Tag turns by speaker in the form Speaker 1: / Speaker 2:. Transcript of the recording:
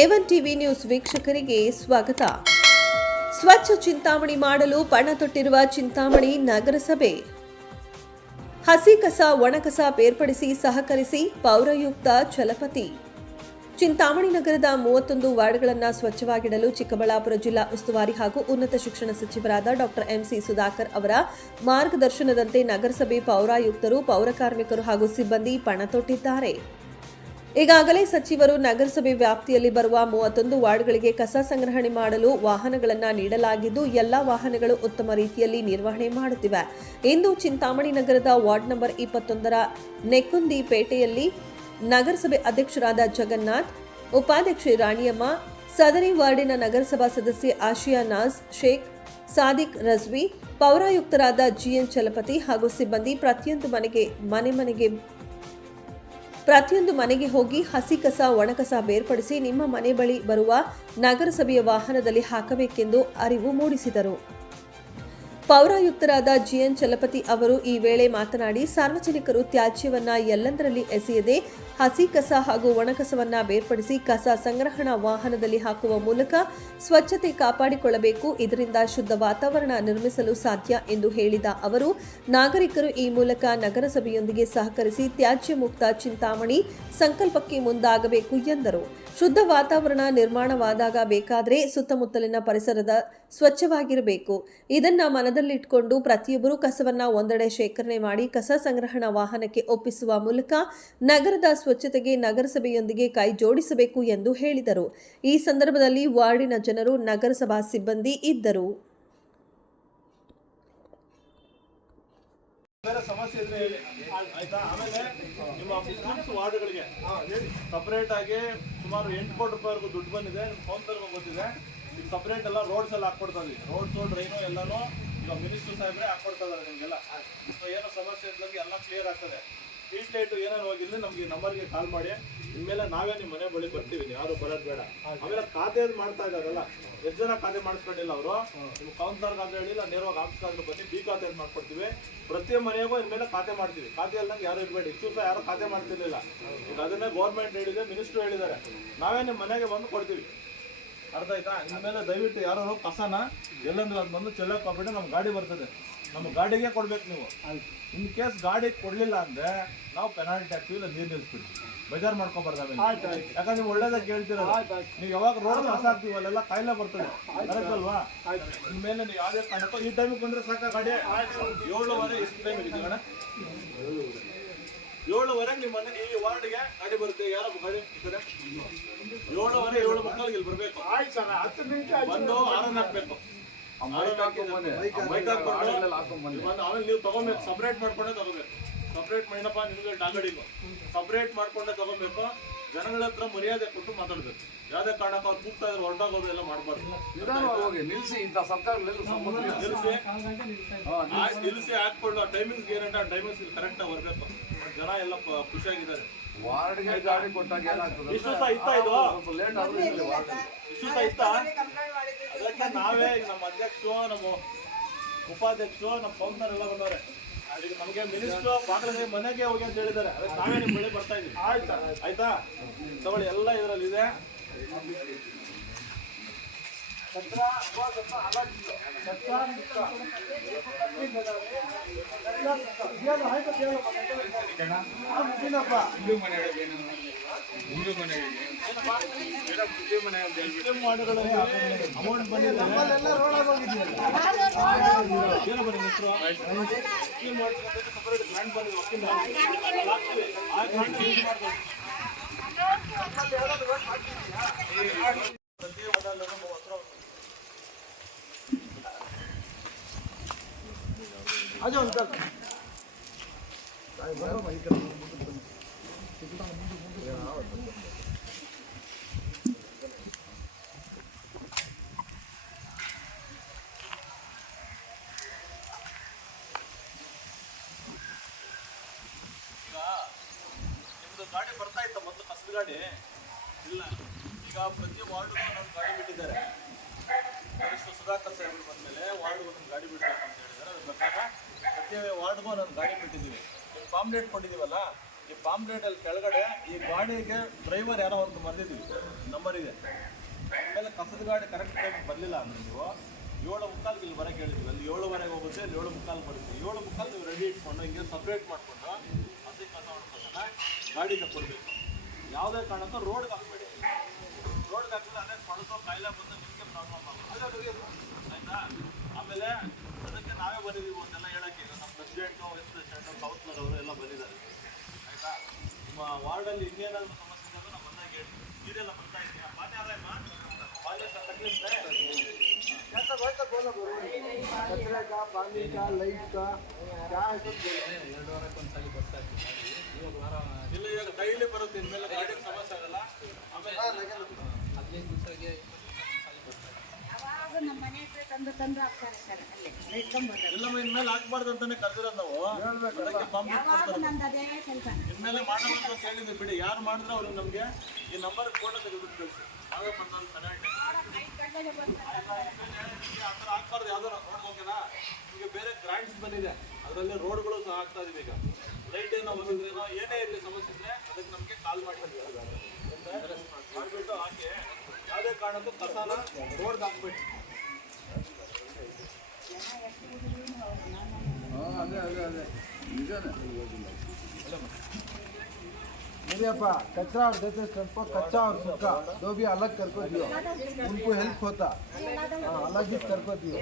Speaker 1: A one TV news ವೀಕ್ಷಕರಿಗೆ ಸ್ವಾಗತ. ಸ್ವಚ್ಛ ಚಿಂತಾಮಣಿ ಮಾಡಲು ಪಣ ತೊಟ್ಟಿರುವ ಚಿಂತಾಮಣಿ ನಗರಸಭೆ. ಹಸಿ ಕಸ ಒಣಕಸ ಬೇರ್ಪಡಿಸಿ ಸಹಕರಿಸಿ ಪೌರಾಯುಕ್ತ ಚಲಪತಿ. ಚಿಂತಾಮಣಿ ನಗರದ ಮೂವತ್ತೊಂದು ವಾರ್ಡ್ಗಳನ್ನು ಸ್ವಚ್ಛವಾಗಿಡಲು ಚಿಕ್ಕಬಳ್ಳಾಪುರ ಜಿಲ್ಲಾ ಉಸ್ತುವಾರಿ ಹಾಗೂ ಉನ್ನತ ಶಿಕ್ಷಣ ಸಚಿವರಾದ ಡಾಕ್ಟರ್ ಎಂಸಿ ಸುಧಾಕರ್ ಅವರ ಮಾರ್ಗದರ್ಶನದಂತೆ ನಗರಸಭೆ ಪೌರಾಯುಕ್ತರು ಪೌರಕಾರ್ಮಿಕರು ಹಾಗೂ ಸಿಬ್ಬಂದಿ ಪಣ ತೊಟ್ಟಿದ್ದಾರೆ. ಈಗಾಗಲೇ ಸಚಿವರು ನಗರಸಭೆ ವ್ಯಾಪ್ತಿಯಲ್ಲಿ ಬರುವ ಮೂವತ್ತೊಂದು ವಾರ್ಡ್ಗಳಿಗೆ ಕಸ ಸಂಗ್ರಹಣೆ ಮಾಡಲು ವಾಹನಗಳನ್ನು ನೀಡಲಾಗಿದ್ದು, ಎಲ್ಲಾ ವಾಹನಗಳು ಉತ್ತಮ ರೀತಿಯಲ್ಲಿ ನಿರ್ವಹಣೆ ಮಾಡುತ್ತಿವೆ. ಇಂದು ಚಿಂತಾಮಣಿ ನಗರದ ವಾರ್ಡ್ ನಂಬರ್ ಇಪ್ಪತ್ತೊಂದರ ನೆಕ್ಕುಂದಿ ಪೇಟೆಯಲ್ಲಿ ನಗರಸಭೆ ಅಧ್ಯಕ್ಷರಾದ ಜಗನ್ನಾಥ್, ಉಪಾಧ್ಯಕ್ಷೆ ರಾಣಿಯಮ್ಮ, ಸದರಿ ವಾರ್ಡಿನ ನಗರಸಭಾ ಸದಸ್ಯೆ ಆಶಿಯಾ ನಾಜ್ ಶೇಖ್, ಸಾದಿಕ್ ರಜ್ವಿ, ಪೌರಾಯುಕ್ತರಾದ ಜಿಎನ್ ಚಲಪತಿ ಹಾಗೂ ಸಿಬ್ಬಂದಿ ಪ್ರತಿಯೊಂದು ಮನೆಗೆ ಮನೆ ಮನೆಗೆ ಪ್ರತಿಯೊಂದು ಮನೆಗೆ ಹೋಗಿ ಹಸಿ ಕಸ ಒಣಕಸ ಬೇರ್ಪಡಿಸಿ ನಿಮ್ಮ ಮನೆ ಬಳಿ ಬರುವ ನಗರಸಭೆಯ ವಾಹನದಲ್ಲಿ ಹಾಕಬೇಕೆಂದು ಅರಿವು ಮೂಡಿಸಿದರು. ಪೌರಾಯುಕ್ತರಾದ ಜಿಎನ್ ಚಲಪತಿ ಅವರು ಈ ವೇಳೆ ಮಾತನಾಡಿ, ಸಾರ್ವಜನಿಕರು ತ್ಯಾಜ್ಯವನ್ನ ಎಲ್ಲಂದರಲ್ಲಿ ಎಸೆಯದೆ ಹಸಿ ಕಸ ಹಾಗೂ ಒಣಕಸವನ್ನ ಬೇರ್ಪಡಿಸಿ ಕಸ ಸಂಗ್ರಹಣಾ ವಾಹನದಲ್ಲಿ ಹಾಕುವ ಮೂಲಕ ಸ್ವಚ್ಛತೆ ಕಾಪಾಡಿಕೊಳ್ಳಬೇಕು. ಇದರಿಂದ ಶುದ್ಧ ವಾತಾವರಣ ನಿರ್ಮಿಸಲು ಸಾಧ್ಯ ಎಂದು ಹೇಳಿದ ಅವರು, ನಾಗರಿಕರು ಈ ಮೂಲಕ ನಗರಸಭೆಯೊಂದಿಗೆ ಸಹಕರಿಸಿ ತ್ಯಾಜ್ಯ ಮುಕ್ತ ಚಿಂತಾಮಣಿ ಸಂಕಲ್ಪಕ್ಕೆ ಮುಂದಾಗಬೇಕು ಎಂದರು. ಶುದ್ಧ ವಾತಾವರಣ ನಿರ್ಮಾಣವಾದಾಗ ಬೇಕಾದರೆ ಸುತ್ತಮುತ್ತಲಿನ ಪರಿಸರದ ಸ್ವಚ್ಛವಾಗಿರಬೇಕು. ಇದನ್ನ ಮನದಲ್ಲಿಟ್ಟುಕೊಂಡು ಪ್ರತಿಯೊಬ್ಬರೂ ಕಸವನ್ನ ಒಂದೆಡೆ ಶೇಖರಣೆ ಮಾಡಿ ಕಸ ಸಂಗ್ರಹಣಾ ವಾಹನಕ್ಕೆ ಒಪ್ಪಿಸುವ ಮೂಲಕ ನಗರದ ಸ್ವಚ್ಛತೆಗೆ ನಗರಸಭೆಯೊಂದಿಗೆ ಕೈ ಜೋಡಿಸಬೇಕು ಎಂದು ಹೇಳಿದರು. ಈ ಸಂದರ್ಭದಲ್ಲಿ ವಾರ್ಡಿನ ಜನರು, ನಗರಸಭಾ ಸಿಬ್ಬಂದಿ ಇದ್ದರು.
Speaker 2: ಸಪರೇಟ್ ಸುಮಾರು ಎಂಟು ಕೋಟಿ ದುಡ್ಡು ಬಂದಿದೆ. ಈಗ ಎಲ್ಲ ರೋಡ್ಸ್ ಎಲ್ಲ ಹಾಕ್ಕೊಡ್ತಾ ಇದೀವಿ ರೋಡ್ಸು ಡ್ರೈನು ಎಲ್ಲಾನು ಈಗ ಮಿನಿಸ್ಟರ್ ಸಾಹೇಬ್ರೆ ಹಾಕ್ಕೊಡ್ತಾ ಇದಾರೆ ನಿಮಗೆಲ್ಲ. ಸೊ ಏನೋ ಸಮಸ್ಯೆ ಇದ್ದಾಗ ಎಲ್ಲ ಕ್ಲಿಯರ್ ಆಗ್ತದೆ. ಸ್ಟ್ರೀಟ್ ಲೈಟ್ ಏನಾರು ಹೋಗಿದ್ರೆ ನಮ್ಗೆ ನಂಬರ್ಗೆ ಕಾಲ್ ಮಾಡಿ. ಇನ್ಮೇಲೆ ನಾವೇ ನಿಮ್ಮ ಮನೆ ಬಳಿ ಬರ್ತೀವಿ ಯಾರು ಬರೋದು ಬೇಡ. ಆಮೇಲೆ ಖಾತೆ ಮಾಡ್ತಾ ಇದ್ದಾರಲ್ಲ ಎಷ್ಟು ಜನ ಖಾತೆ ಮಾಡಿಸ್ಕೊಂಡಿಲ್ಲ ಅವರು? ನಿಮ್ಮ ಕೌನ್ಸಿಲರ್ ಖಾತೆ ಹೇಳಿಲ್ಲ ನೇರವಾಗಿ ಆಫೀಸ್ ಆದ್ರೂ ಬನ್ನಿ ಬಿ ಖಾತೆ ಮಾಡ್ಕೊಡ್ತೀವಿ. ಪ್ರತಿ ಮನೆಗೂ ಇನ್ಮೇಲೆ ಖಾತೆ ಮಾಡ್ತೀವಿ. ಖಾತೆ ಇಲ್ಲದಂಗೆ ಯಾರು ಇರಬೇಡಿ. ಇಷ್ಟು ಸಹ ಯಾರು ಖಾತೆ ಮಾಡ್ತಿರ್ಲಿಲ್ಲ. ಈಗ ಅದನ್ನೇ ಗೌರ್ಮೆಂಟ್ ಹೇಳಿದೆ ಮಿನಿಸ್ಟ್ರು ಹೇಳಿದ್ದಾರೆ. ನಾವೇ ನಿಮ್ಮ ಮನೆಗೆ ಬಂದು ಕೊಡ್ತೀವಿ. ಅರ್ಥ ಆಯ್ತಾ? ಇನ್ಮೇಲೆ ದಯವಿಟ್ಟು ಯಾರು ಕಸನ ಎಲ್ಲಂದ್ರೆ ಅದು ಬಂದು ಚೆಲ್ಲಕ್ಕೆ ಹೋಗ್ಬಿಟ್ಟು ನಮ್ಮ ಗಾಡಿ ಬರ್ತದೆ. ನಮ್ಮ ಗಾಡಿಗೆ ಕೊಡ್ಬೇಕು ನೀವು. ಇನ್ ಕೇಸ್ ಗಾಡಿ ಕೊಡ್ಲಿಲ್ಲ ಅಂದ್ರೆ ನಾವು ಪೆನಾಲ್ಟಿ ಹಾಕ್ತೀವಿ ಇಲ್ಲ ನೀರು ನಿಲ್ಸ್ಬಿಡ್ತೀವಿ. ಬೇಜಾರು ಮಾಡ್ಕೊಬಾರ್ದು ಯಾಕಂದ್ರೆ ನೀವು ಒಳ್ಳೇದಾಗ ಕೇಳ್ತೀರ ನೀವು ಯಾವಾಗ ರೋಡ್ ಕಸ ಹಾಕ್ತೀವಿ ಅಲ್ಲೆಲ್ಲ ಕಾಯಿಲೆ ಬರ್ತದೆ. ಕರೆಕ್ಟ್ ಅಲ್ವಾ? ಇನ್ಮೇಲೆ ನೀವು ಯಾವುದೇ ಕಾರಣಕ್ಕೂ ಈ ಟೈಮಿಗೆ ಬಂದ್ರೆ ಸಾಕ ಗಾಡಿ? ಏಳುವರೆ ಎಷ್ಟು ಟೈಮ್ ಇದೆ ಕಣ? ಏಳುವರೆಗೆ ನಿಮ್ಮ ಮನೆ ಈ ವಾರ್ಡ್ಗೆ ಗಾಡಿ ಬರುತ್ತೆ. ಯಾರ ಗಾಡಿ ಇದ್ದಾರೆ ಏಳುವರೆ ಏಳು ಮಕ್ಕಳಿಗೆ ಇಲ್ಲಿ ಬರ್ಬೇಕು. ಬಂದು ಆರನ್ ಹಾಕ್ಬೇಕು. ಆರನ್ ಬಂದು ಬೈಕ್ ಹಾಕ್ಕೊಂಡು ಬಂದು ಆಮೇಲೆ ನೀವು ತಗೋಬೇಕು. ಸಪ್ರೇಟ್ ಮಾಡ್ಕೊಂಡೆ ತಗೋಬೇಕು. ಸಪ್ರೇಟ್ ಮಾಡಿನಪ್ಪ ನಿಮ್ಗೆ ಡಾಗಡಿಗೂ ಸಪ್ರೇಟ್ ಮಾಡ್ಕೊಂಡೆ ತಗೋಬೇಕು. ಜನಗಳ ಹತ್ರ ಮರ್ಯಾದೆ ಕೊಟ್ಟು ಮಾತಾಡ್ಬೇಕು. ಯಾವ್ದೇ ಕಾರಣಕ್ಕೆ ಅವ್ರು ಕೂಗ್ತಾ ಇದ್ರೆ ಹೊರಟಾಗೋದು ಎಲ್ಲ ಮಾಡಬಾರ್ದು.
Speaker 3: ನಿಧಾನವಾಗಿ ನಿಲ್ಸಿ ಇಂಥ ಸರ್ಕಾರ ನಿಲ್ಸಿ.
Speaker 2: ಹಾಕ್ಕೊಂಡು ಆ- ಟೈಮಿಂಗ್ಸ್ ಏನಂటే ಆ ಟೈಮಿಂಗ್ಸ್ ಕರೆಕ್ಟ್ ಆಗಿ ಬರ್ಬೇಕು. ಜನ ಎಲ್ಲ ಖುಷಿಯಾಗಿದ್ದಾರೆ.
Speaker 3: ವಾರ್ಡ್ಗೆ ಗಾಡಿ ಕೊಟ್ಟಾಗ ಏನಾಗ್ತದೆ
Speaker 2: ಇಷ್ಟು ಸಹ ಇತ್ತ ಇದು?
Speaker 3: ಲೇಟ್ ಆದ್ರೂ
Speaker 2: ಇಷ್ಟು ಸಹ ಇತ್ತ? ಅದಕ್ಕೆ ನಾವೇ ಈಗ ನಮ್ಮ ಅಧ್ಯಕ್ಷರು ನಮ್ಮ ಉಪಾಧ್ಯಕ್ಷರು ನಮ್ಮ ಪೌಂಡರ್ ಎಲ್ಲ ಬಂದವ್ರೆ. ಅದಕ್ಕೆ ನಮಗೆ ಮಿನಿಸ್ಟ್ರು ಬಾಗಿಲಿಗೆ ಮನೆಗೆ ಹೋಗಿ ಅಂತ ಹೇಳಿದ್ದಾರೆ. ಅದಕ್ಕೆ ನಾವೇ ನಿಮ್ಮ ಬಳಿ ಬರ್ತಾ ಇದ್ದೀವಿ. ಆಯ್ತಾ? ಆಯ್ತಾ? ತಗೊಳ್ಳಿ ಎಲ್ಲ ಇದರಲ್ಲಿ ಇದೆ. ಅಮೌಂಟ್ ಬಂದಿದೆ. ಏನು ಬನ್ನಿ ಹೆಸರು ಸ್ಕೀಮ್ ಮಾಡ್ಕೊಂಡ್ರೆ separate grant ಬಂದಿದೆ ವಕೀಲ. ಹಾಕ್ತೀವಿ. ಆ grant use ಮಾಡ್ಕೊಳ್ಳಿ. ಪ್ರತಿ ವಾರ್ಡಲ್ಲೂ ಮೂವತ್ತು ರೂಪಾಯಿ. ಬರ್ತಾ ಮೊದಲು ಕಸದ ಗಾಡಿ ಇಲ್ಲ. ಈಗ ಪ್ರತಿ ವಾರ್ಡ್ ಒಂದೊಂದು ಗಾಡಿ ಬಿಟ್ಟಿದ್ದಾರೆ. ಗರಿಷ್ಠ ಸುಧಾಕರ್ ಸಾಹೇಬರು ಬಂದ್ಮೇಲೆ ವಾರ್ಡ್ ಒಂದು ಗಾಡಿ ಬಿಡಬೇಕು ಅಂತ ಹೇಳಿದ್ದಾರೆ. ಅದ್ರ ಪ್ರಕಾರ ಪ್ರತಿ ವಾರ್ಡ್ಗೂ ಒಂದೊಂದು ಗಾಡಿ ಬಿಟ್ಟಿದ್ದೀವಿ. ನೀವು ಪಾಂಪ್ಲೇಟ್ ಕೊಟ್ಟಿದ್ದೀವಲ್ಲ, ಈ ಪಾಂಪ್ಲೆಟ್ ಅಲ್ಲಿ ಕೆಳಗಡೆ ಈ ಗಾಡಿಗೆ ಡ್ರೈವರ್ ಯಾರೋ ಒಂದು ಬರೆದಿದ್ದೀವಿ ಇದೆ. ಆಮೇಲೆ ಕಸದ ಗಾಡಿ ಕರೆಕ್ಟ್ ಟೈಮ್ ಬರಲಿಲ್ಲ ಅಂದ್ರೆ ನೀವು ಏಳು ಮುಕ್ಕಾಲ್ಗೆ ಇಲ್ಲಿ ಬರಕ್ಕೆ ಹೇಳಿದ್ವಿ ಅಲ್ಲಿ ಏಳುವರೆಗೆ ಹೋಗುತ್ತೆ, ಅಲ್ಲಿ ಏಳು ಮುಕ್ಕಾಲ್ ಬರುತ್ತೆ. ಏಳು ಮುಕ್ಕಾಲ್ ನೀವು ರೆಡಿ ಇಟ್ಕೊಂಡು ಹಿಂಗೆ ಸಪ್ರೇಟ್ ಮಾಡಿಕೊಂಡು ಅದಕ್ಕೆ ಕಸ ಹೊಡ್ಕೊತಾನೆ ಗಾಡಿ ಕೊಡಬೇಕು. ಯಾವುದೇ ಕಾರಣಕ್ಕೂ ರೋಡ್ಗೆ ಹಾಕ್ಬೇಡಿ ರೋಡ್ಗೆ ಹಾಕಿದ್ರೆ ಅದೇ ಪಡಿಸೋ ಕಾಯಿಲೆ ಬಂದು ನಿಮಗೆ ಪ್ರಾಬ್ಲಮ್ ಆಗುತ್ತೆ. ಆಯ್ತಾ? ಆಮೇಲೆ ಅದಕ್ಕೆ ನಾವೇ ಬಂದಿದ್ದೀವಿ ಒಂದೆಲ್ಲ ಹೇಳಕ್ಕೆ. ನಮ್ಮ ಪ್ರೆಸಿಡೆಂಟು ವೈಸ್ ಪ್ರೆಸಿಡೆಂಟು ಕೌನ್ಸಿಲರ್ ಅವರು ಎಲ್ಲ ಬಂದಿದ್ದಾರೆ. ಆಯ್ತಾ? ನಿಮ್ಮ ವಾರ್ಡಲ್ಲಿ ಇನ್ನೇನಾದರೂ ಸಮಸ್ಯೆ ಇದ್ದಾಗ ನಾವು ಬಂದಾಗ ಹೇಳಿ ನೀರೆಲ್ಲ ಬರ್ತಾ ಇದೆಯಾ? ಪಾನಿ ಆದಾಯಮ್ಮ ಪಾನಿ ತಕ್ಲೀಫ್
Speaker 4: ಎರಡು ಒಂದ್ಸಲಿ
Speaker 2: ಇಲ್ಲ ಬರುತ್ತೆ ಇನ್ಮೇಲೆ ಸಮಸ್ಯೆ ಇನ್ಮೇಲೆ ಹಾಕ್ಬಾರ್ದು ಅಂತಾನೆ ನಾವು. ಇನ್ಮೇಲೆ ಅಂತ ಬಿಡಿ. ಯಾರು ಮಾಡಿದ್ರೆ ಅವ್ರಿಗೆ ನಮಗೆ ಈ ನಂಬರ್ ಫೋಟೋ ತೆಗೆದ್ಬಿಟ್ಟು ಕಳಿಸಿ. ಆ ಥರ ಹಾಕ್ಬಾರ್ದು ಯಾವ್ದಾರು ರೋಡ್ ಓಕೆನಾ ಈಗ ಬೇರೆ ಗ್ರಾಂಟ್ಸ್ ಬಂದಿದೆ ಅದರಲ್ಲಿ ರೋಡ್ಗಳು ಸಹ ಆಗ್ತಾ ಇದೀವಿ ಈಗ ಲೈಟ್ ಏನೋ ಬಂದಿದ್ರೇನೋ ಏನೇ ಇರಲಿ ಸಮಸ್ಯೆ ಇದ್ರೆ ಅದಕ್ಕೆ ನಮಗೆ ಕಾಲ್ ಮಾಡಿ ಮಾಡಿಬಿಟ್ಟು ಹಾಕಿ ಯಾವುದೇ ಕಾರಣಕ್ಕೂ ಕಸಾನ ರೋಡ್ಗೆ ಹಾಕ್ಬಿಟ್ಟು
Speaker 3: ಅದೇ ಅದೇ ಅದೇ. ನಿಜನೇ.
Speaker 4: दिया कचरा और देते सबको कच्चा और सूखा दो भी अलग करके दियो, उनको हेल्प होता हाँ, अलग ही करके दियो।